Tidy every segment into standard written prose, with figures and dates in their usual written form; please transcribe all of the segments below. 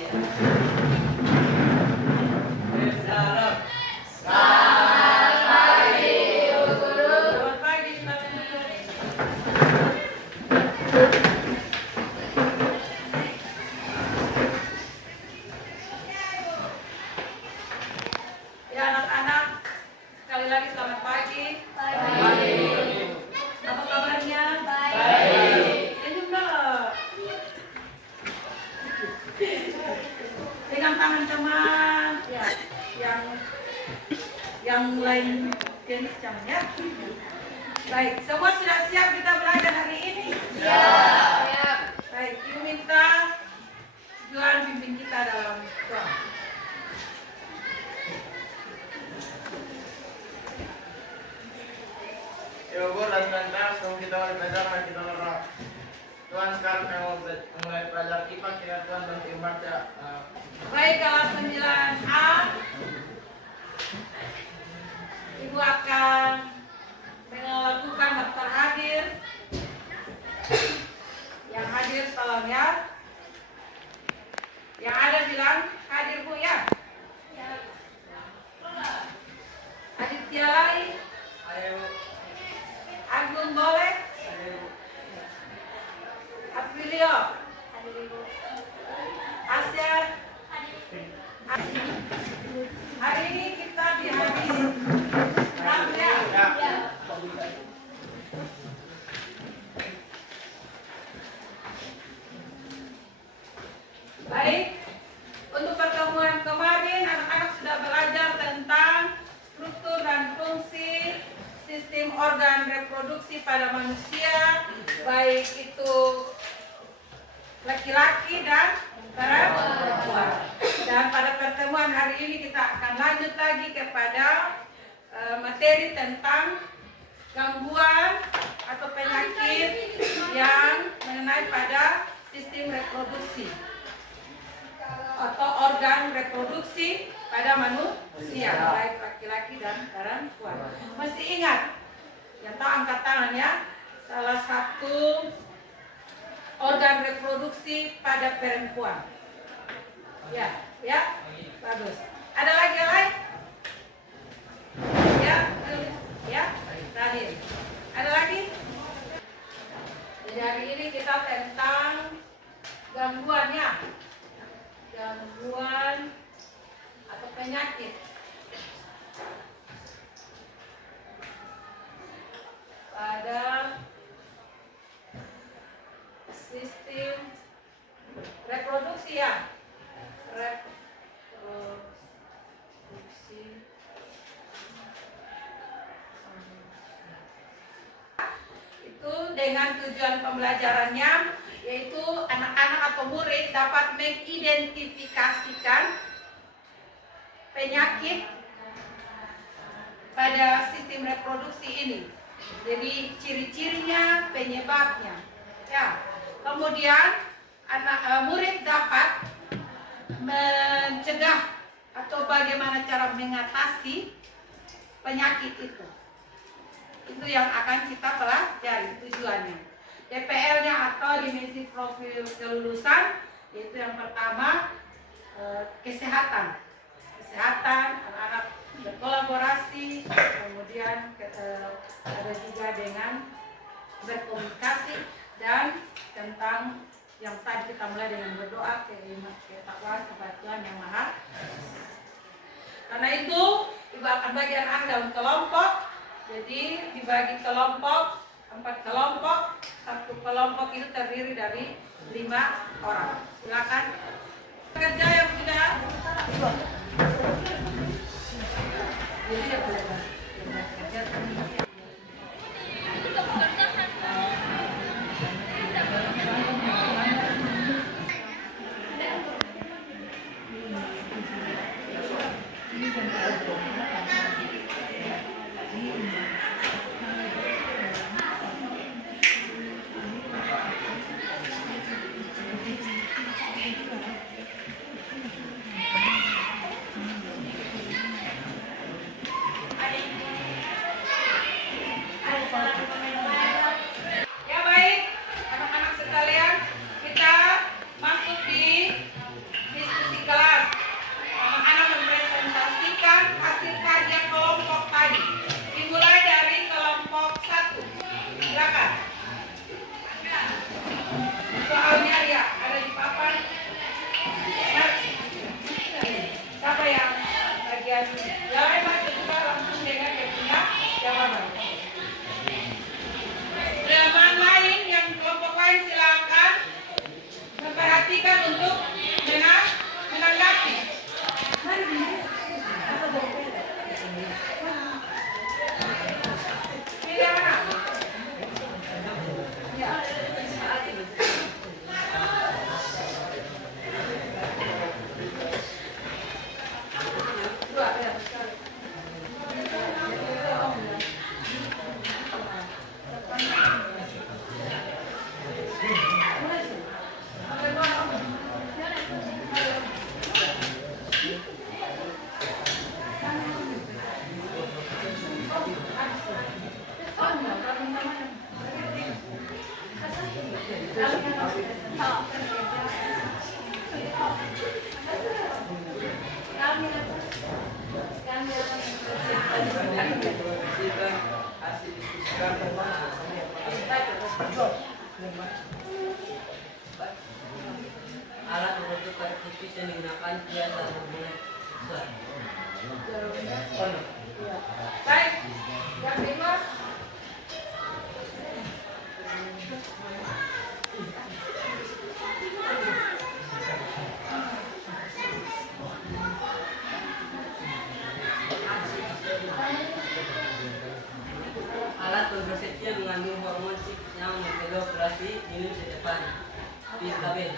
Ya anak-anak, sekali lagi selamat pagi. Apa kabarnya? Senyum dong. Pegang tangan teman. Ya, yang lain tenis jangan ya. Baik, semua sudah siap kita belajar hari ini? Baik, Ibu minta Tuhan pimpin kita dalam doa. Ya Allah, dan lantas kalau kita mulai belajar, mari kita berdoa. Tuhan, sekarang kami mau mulai belajar IPA, kira Tuhan bantu membaca. Baik, kelas 9A, Ibu akan melakukan daftar hadir. Yang hadir tolong ya. Yang ada bilang hadir Bu ya. Aditya Lai, Ayo, Agung Boleh, Aprilio, Asya. Hari ini kita di hari Rabu ya. Baik, untuk pertemuan kemarin anak-anak sudah belajar tentang struktur dan fungsi sistem organ reproduksi pada manusia, baik itu laki-laki dan perempuan. Dan pada pertemuan hari ini kita akan lanjut lagi kepada materi tentang gangguan atau penyakit yang mengenai pada sistem reproduksi atau organ reproduksi pada manusia, baik laki-laki dan perempuan. Mesti ingat, yang tahu angkat tangan ya, salah satu organ reproduksi pada perempuan. Ya, bagus. Ada lagi yang lain? Ya, terakhir. Ada lagi? Jadi hari ini kita tentang gangguannya. Gangguan atau penyakit pada sistem reproduksi ya. Reproduksi itu dengan tujuan pembelajarannya yaitu anak-anak atau murid dapat mengidentifikasikan penyakit pada sistem reproduksi ini. Jadi ciri-cirinya, penyebabnya. Ya. Kemudian murid dapat mencegah atau bagaimana cara mengatasi penyakit itu. Itu yang akan kita pelajari tujuannya. DPL-nya atau dimensi profil kelulusan, yaitu yang pertama kesehatan, anak-anak berkolaborasi, kemudian ada juga dengan berkomunikasi dan tentang yang tadi kita mulai dengan berdoa ketakwaan kepada Tuhan Yang Maha. Karena itu Ibu akan bagi anak-anak dalam kelompok, jadi dibagi kelompok 4 kelompok, satu kelompok itu terdiri dari 5 orang. Silakan kerja yang sudah Siapa yang bagian ya emang kita langsung dengan yang punya jawaban. Teman lain yang kelompok lain silakan memperhatikan untuk menanggapi. Pilih yang mana? Ya. Dua, ya. Alat untuk tipis yang digunakan biasa hubungan besar. Baik, yang kedua. Alat kontrasepsi yang mengandung hormon seks yang mencegah operasi minum di depan. Vitamin.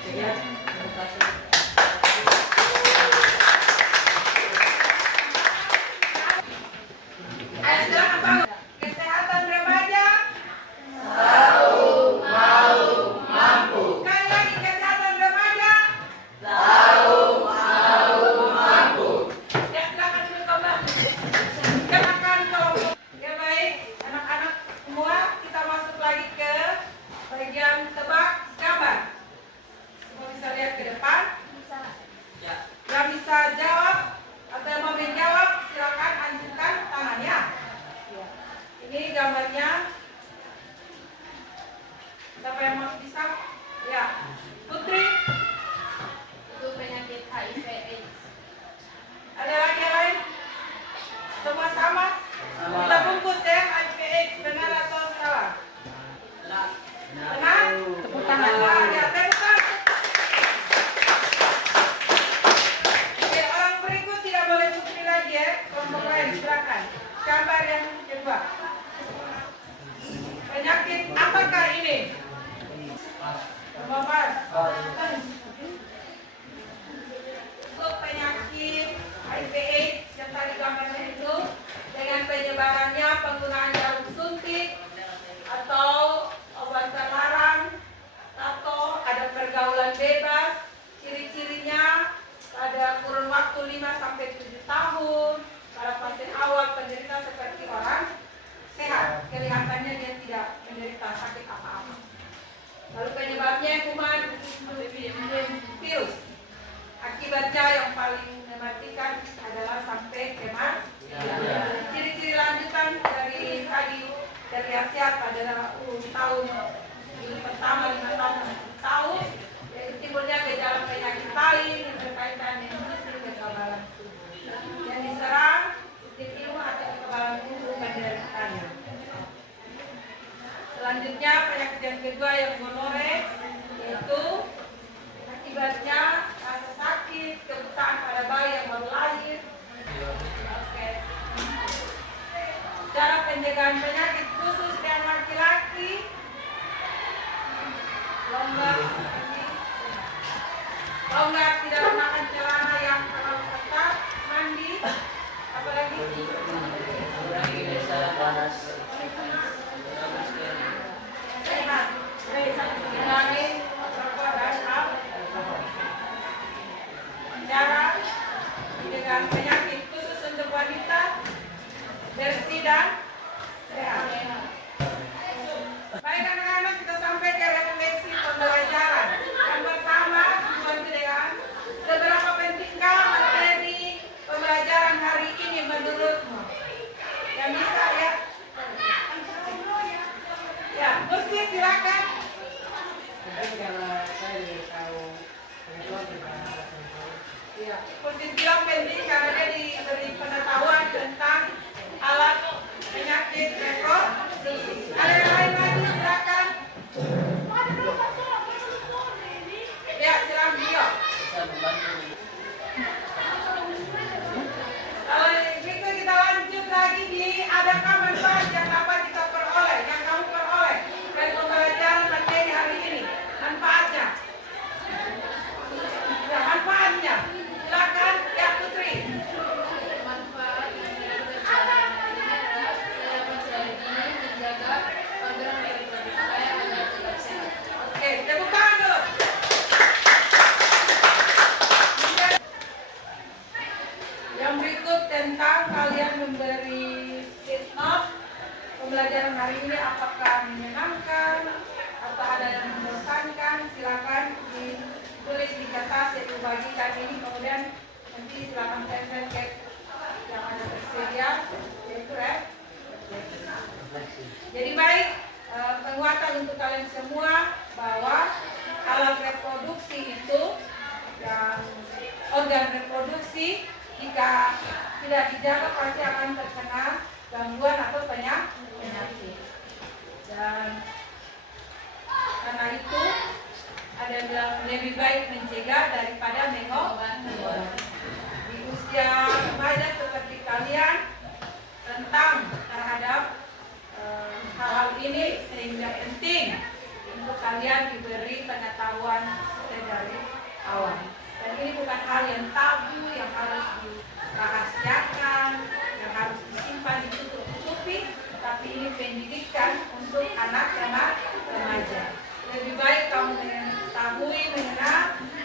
Sekian. Terima kasih. Ayo silakan Pak. Kesehatan remaja. Sekali lagi kesehatan remaja. Ya silakan duduk kembali. Silakan kelompok. Ya baik, anak-anak semua kita masuk lagi ke bagian tebak gambar. Semua bisa lihat ke depan. Ya. Yang bisa jawab atau yang mau menjawab silakan anjurkan tangannya. Ini gambarnya. Siapa yang mau bisa? Ya, Putri. Itu penyakit HIV/AIDS. Ada lagi yang lain? Semua sama? Kita bungkus ya, HIV/AIDS. Benar atau salah? Benar? Tepuk tangan. Ya, tepuk tangan. Oke, orang berikut tidak boleh Putri lagi ya. Kelompok lain, silakan. Gambar yang kedua. Penyakit apakah ini? Bapak. Untuk penyakit HIV/AIDS yang tadi gambarnya itu dengan penyebarannya penggunaan jarum suntik atau obat terlarang atau ada pergaulan bebas, ciri-cirinya pada kurun waktu 5 sampai 7 tahun. Pada fase awal penderita seperti orang sehat, kelihatannya dia tidak menderita sakit apa-apa. Lalu penyebabnya kuman virus. Akibatnya yang paling mematikan adalah sampai kematian. Ciri-ciri lanjutan dari tadi terlihat sehat pada tahun pertama 5 tahun, yaitu timbulnya gejala penyakit lain yang berkaitan dengan sistem kekebalan tubuh. Yang diserang sistem imun atau kekebalan tubuh penderitanya. Selanjutnya penyakit yang kedua yang gonore, yaitu akibatnya rasa sakit, kebutaan pada bayi yang baru lahir. Oke. Cara pencegahan penyakit khusus yang laki-laki, longgar tidak menggunakan celana yang terlalu ketat, mandi, apalagi Kurangi gejala panas. sehat, mengurangi rokok dan cara dengan penyakit khusus untuk wanita bersih dan sehat. Baik. Ya, penelitian penting karena dia diberi pengetahuan tentang alat penyakit reproduksi. Ada yang lain lagi silakan. Ya, silakan Bio. Bisa membantu. Kalau itu kita lanjut lagi di adakah manfaat yang dapat kita peroleh, yang kamu peroleh dari pembelajaran materi hari ini? Manfaatnya? Ya, manfaatnya. Silakan, ya Putri. Manfaat dari perjalanan ini adalah saya dapat sehari ini menjaga program reproduksi saya agar tetap sehat. Oke, tepuk tangan dulu. Yang berikut tentang kalian memberi statement pembelajaran hari ini apakah menyenangkan atau ada yang membosankan, silakan ditulis di kertas yang dibagikan ini, kemudian nanti silakan tempel ke yang ada tersedia, yaitu Jadi baik, penguatan untuk kalian semua bahwa alat reproduksi itu yang organ reproduksi jika tidak dijaga pasti akan terkena gangguan atau penyakit. Dan karena itu ada yang bilang lebih baik mencegah daripada mengobati. Di usia remaja seperti kalian tentang terhadap hal-hal ini sehingga penting untuk kalian diberi pengetahuan dari awal. Dan ini bukan hal yang tabu, yang harus dirahasiakan, yang harus disimpan ditutup-tutupi, tapi ini pendidikan untuk anak remaja. Lebih baik kamu mengetahui, mengenal,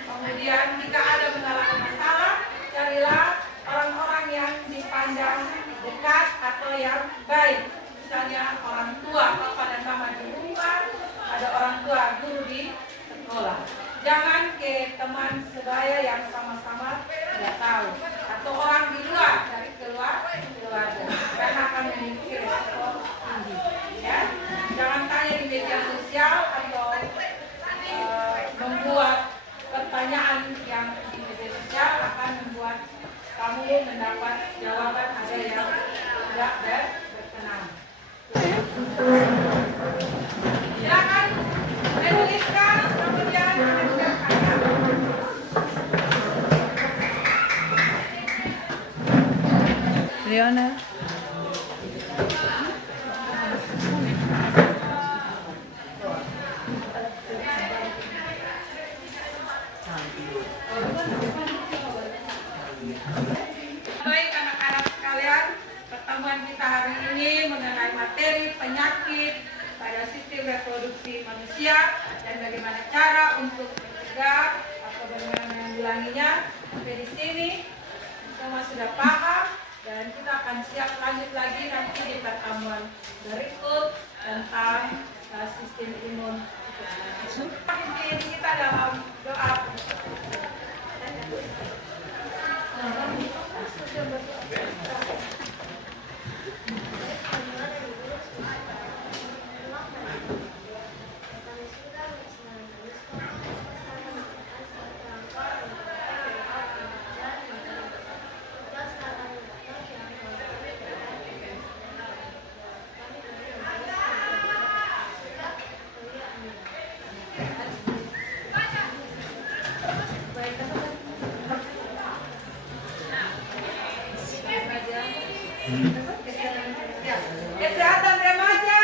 kemudian jika ada mengalami masalah, carilah orang-orang yang dipandang dekat atau yang baik. Misalnya orang tua, papa dan mama di rumah, ada orang tua guru di sekolah. Jangan ke teman sebaya yang sama-sama tidak tahu, atau orang di luar dari keluarga, karena akan memiliki resiko tinggi. Ya, jangan tanya di media sosial atau membuat pertanyaan yang di media sosial akan membuat kamu mendapat jawaban ada yang tidak berkenan. Silakan menuliskan kemudian mengerjakannya. Leona. Baik anak-anak sekalian, pertemuan kita hari ini mengenai materi penyakit pada sistem reproduksi manusia dan bagaimana cara untuk mencegah atau bagaimana menanggulanginya. Sampai di sini semua sudah paham dan kita akan siap lanjut lagi nanti di pertemuan berikut tentang sistem imun. Inti kita dalam doa. Kesehatan remaja.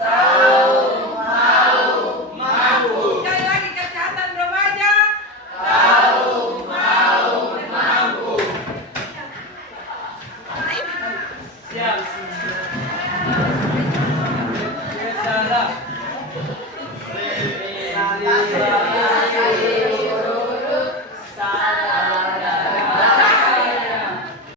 Tahu, mau, mampu. Sekali lagi kesehatan remaja. Tahu, mau, mampu. Siap.